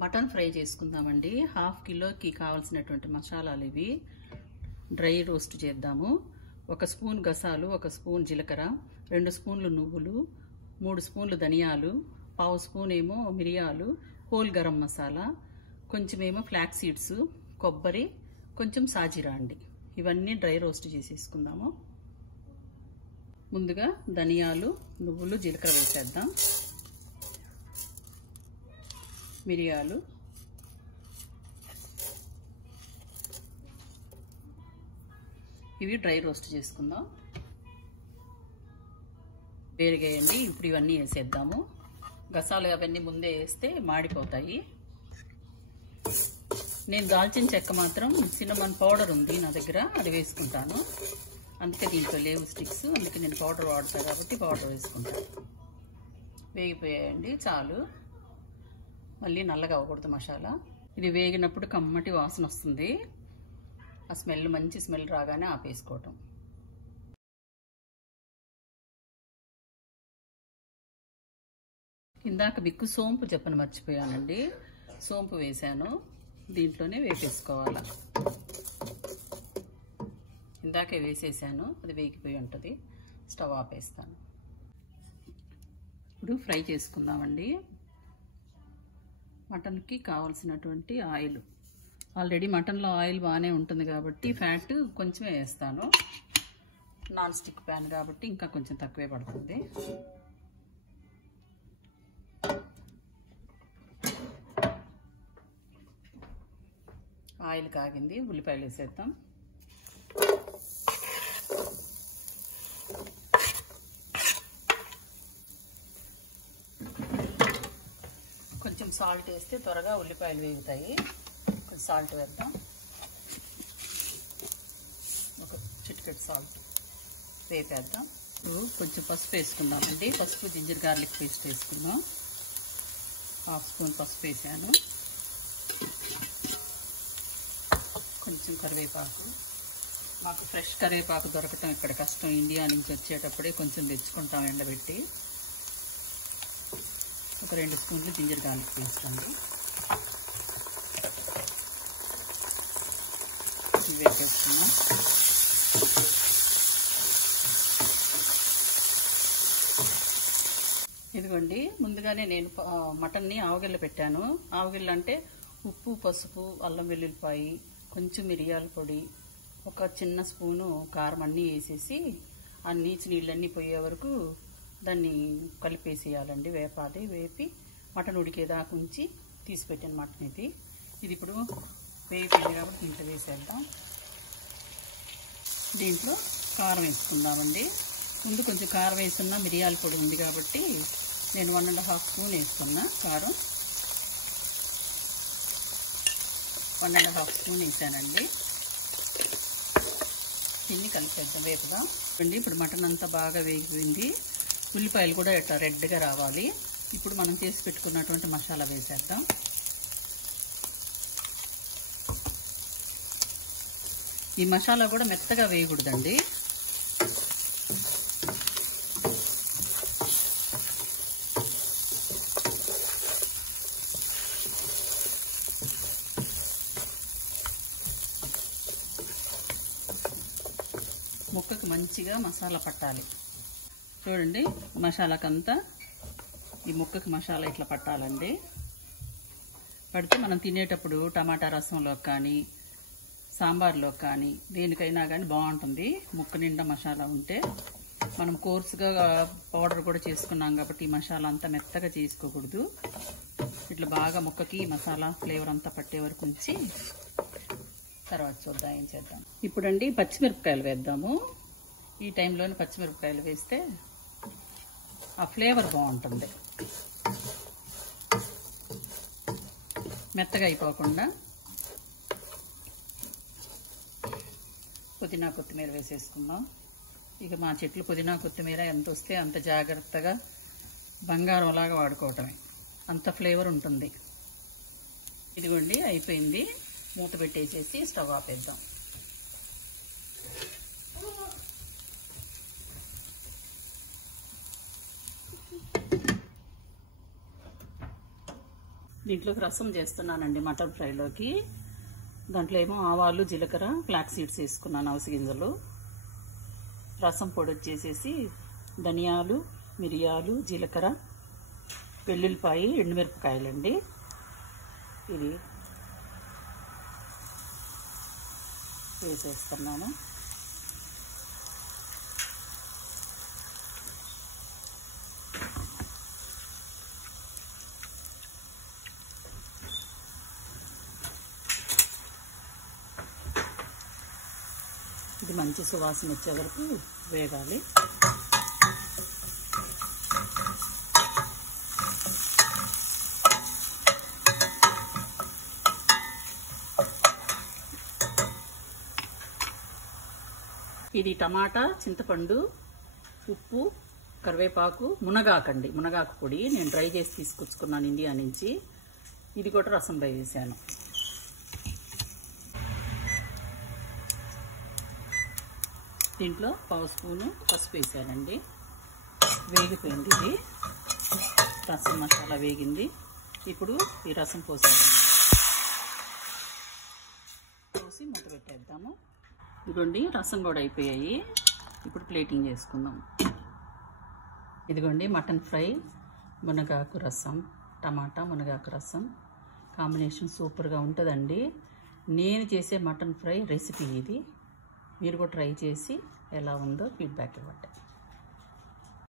Mutton fry చేసుకుందామండి. Half కిలోకి కావాల్సినటువంటి మసాలాలు ఇవి. డ్రై రోస్ట్ చేద్దాము. 1 స్పూన్ గసాలు, 1 స్పూన్ జీలకర్ర, 2 స్పూన్లు నువ్వులు, 3 స్పూన్లు ధనియాలు, 1/2 స్పూన్ ఏమో మిరియాలు, హోల్ గరం మసాలా, కొంచెమేమో ఫ్లాక్స్ సీడ్స్, కొబ్బరి, కొంచెం సాజీరా అండి. ఇవన్నీ డ్రై రోస్ట్ చేసేసుకుందాము. ముందుగా ధనియాలు, నువ్వులు, జీలకర్ర వేసేద్దాం. మిరియాలు, ఇవి డ్రై రోస్ట్ చేసుకుందాం. వేరుగాయండి. ఇప్పుడు ఇవన్నీ వేసేద్దాము. గసాలు అవన్నీ ముందే వేస్తే మాడిపోతాయి. నేను దాల్చిన చెక్క మాత్రం సిన్నమన్ పౌడర్ ఉంది నా దగ్గర, అది వేసుకుంటాను. అందుకే దీంట్లో లేవు స్టిక్స్, అందుకే నేను పౌడర్ వాడతాను కాబట్టి పౌడర్ వేసుకుంటాను. వేగిపోయాయండి, చాలు. మళ్ళీ నల్లగా అవ్వకూడదు మసాలా. ఇది వేగినప్పుడు కమ్మటి వాసన వస్తుంది. ఆ స్మెల్, మంచి స్మెల్ రాగానే ఆపేసుకోవటం. ఇందాక మీకు సోంపు చెప్పని మర్చిపోయానండి. సోంపు వేసాను, దీంట్లోనే వేపేసుకోవాలి. ఇందాకే వేసేసాను, అది వేగిపోయి ఉంటుంది. స్టవ్ ఆపేస్తాను. ఇప్పుడు ఫ్రై చేసుకుందామండి. మటన్కి కావాల్సినటువంటి ఆయిల్, ఆల్రెడీ మటన్లో ఆయిల్ బాగానే ఉంటుంది కాబట్టి ఫ్యాట్ కొంచెమే వేస్తాను. నాన్ స్టిక్ ప్యాన్ కాబట్టి ఇంకా కొంచెం తక్కువే పడుతుంది. ఆయిల్ కాగింది, ఉల్లిపాయలు వేసేద్దాం. కొంచెం సాల్ట్ వేస్తే త్వరగా ఉల్లిపాయలు వేగుతాయి. కొంచెం సాల్ట్ వేద్దాం. ఒక చిటికెడు సాల్ట్ వేపేద్దాం. కొంచెం పసుపు వేసుకుందామండి. పసుపు, జింజర్ గార్లిక్ పేస్ట్ వేసుకుందాం. 1/2 స్పూన్ పసుపు వేసాను. కొంచెం కరివేపాకు. మాకు ఫ్రెష్ కరివేపాకు దొరకటం ఇక్కడ కష్టం. ఇండియా నుంచి వచ్చేటప్పుడే కొంచెం తెచ్చుకుంటాం ఎండబెట్టి. ఒక 2 స్పూన్లు జింజర్ గార్లిక్ పేస్ట్ అండి. ఇవి వేసేస్తున్నాం. ఇదిగోండి, ముందుగానే నేను మటన్ని ఆవగిల్ల పెట్టాను. ఆవగిల్ల అంటే ఉప్పు, పసుపు, అల్లం వెల్లుల్లిపాయి, కొంచెం మిరియాల పొడి, ఒక చిన్న స్పూను కారం అన్నీ వేసేసి ఆ నీచు నీళ్ళన్నీ పోయే వరకు దాన్ని కలిపేసేయాలండి. వేపాలి. వేపి మటన్ ఉడికేదాకా ఉంచి తీసిపెట్టిన మటన్ ఇది. ఇప్పుడు వేగిపోయింది కాబట్టి దీంట్లో వేసేద్దాం. దీంట్లో కారం వేసుకుందామండి. ముందు కొంచెం కారం వేసుకున్నా, మిరియాల పొడి ఉంది కాబట్టి నేను 1.5 స్పూన్ వేసుకున్నా కారం. 1.5 స్పూన్ వేసానండి. దీన్ని కలిపేద్దాం వేపుగా అండి. ఇప్పుడు మటన్ అంతా బాగా వేగిపోయింది. ఉల్లిపాయలు కూడా ఇట్లా రెడ్గా రావాలి. ఇప్పుడు మనం చేసి పెట్టుకున్నటువంటి మసాలా వేసేద్దాం. ఈ మసాలా కూడా మెత్తగా వేయకూడదండి. ముక్కకు మంచిగా మసాలా పట్టాలి. చూడండి, మసాలాకంతా ఈ ముక్కకి మసాలా ఇట్లా పట్టాలండి. పడితే మనం తినేటప్పుడు టమాటా రసంలో కానీ, సాంబార్లో కానీ, దేనికైనా కానీ బాగుంటుంది. ముక్క నిండా మసాలా ఉంటే. మనం కోర్సుగా పౌడర్ కూడా చేసుకున్నాం కాబట్టి ఈ మసాలా అంతా మెత్తగా చేసుకోకూడదు. ఇట్లా బాగా ముక్కకి మసాలా ఫ్లేవర్ అంతా పట్టే వరకు ఉంచి తర్వాత చూద్దాం ఏం చేద్దాం. ఇప్పుడండి పచ్చిమిరపకాయలు వేద్దాము. ఈ టైంలోనే పచ్చిమిరపకాయలు వేస్తే ఆ ఫ్లేవర్ బాగుంటుంది. మెత్తగా అయిపోకుండా. పుదీనా, కొత్తిమీర వేసేసుకుందాం. ఇక మా చెట్లు పుదీనా, కొత్తిమీర ఎంత వస్తే అంత జాగ్రత్తగా బంగారంలాగా వాడుకోవటమే. అంత ఫ్లేవర్ ఉంటుంది. ఇదిగోండి, అయిపోయింది. మూత పెట్టేసేసి స్టవ్ ఆపేద్దాం. దీంట్లోకి రసం చేస్తున్నానండి మటన్ ఫ్రైలోకి. దాంట్లో ఏమో ఆవాలు, జీలకర్ర, ఫ్లాక్ సీడ్స్ వేసుకున్నాను, అవిసె గింజలు. రసం పొడి వచ్చేసేసి ధనియాలు, మిరియాలు, జీలకర్ర, వెల్లుల్లిపాయ, ఎండుమిరపకాయలండి. ఇది వేసేస్తున్నాను. ఇది మంచి సువాసన వచ్చే వరకు వేగాలి. ఇది టమాటా, చింతపండు, ఉప్పు, కరివేపాకు, మునగాకండి, మునగాకు పొడి నేను డ్రై చేసి తీసుకొచ్చుకున్నాను ఇండియా నుంచి. ఇది కూడా రసంలో వేసాను. దీంట్లో 1 స్పూను పసుపు వేసానండి. వేగిపోయింది ఇది. రసం మసాలా వేగింది. ఇప్పుడు ఈ రసం పోసి మూత పెట్టేద్దాము. ఇదిగోండి రసం కూడా అయిపోయాయి. ఇప్పుడు ప్లేటింగ్ చేసుకుందాం. ఇదిగోండి మటన్ ఫ్రై, మునగాకు రసం, టమాటా మునగాకు రసం కాంబినేషన్ సూపర్గా ఉంటుందండి. నేను చేసే మటన్ ఫ్రై రెసిపీ ఇది. మీరు కూడా ట్రై చేసి ఎలా ఉందో ఫీడ్బ్యాక్ ఇవ్వండి.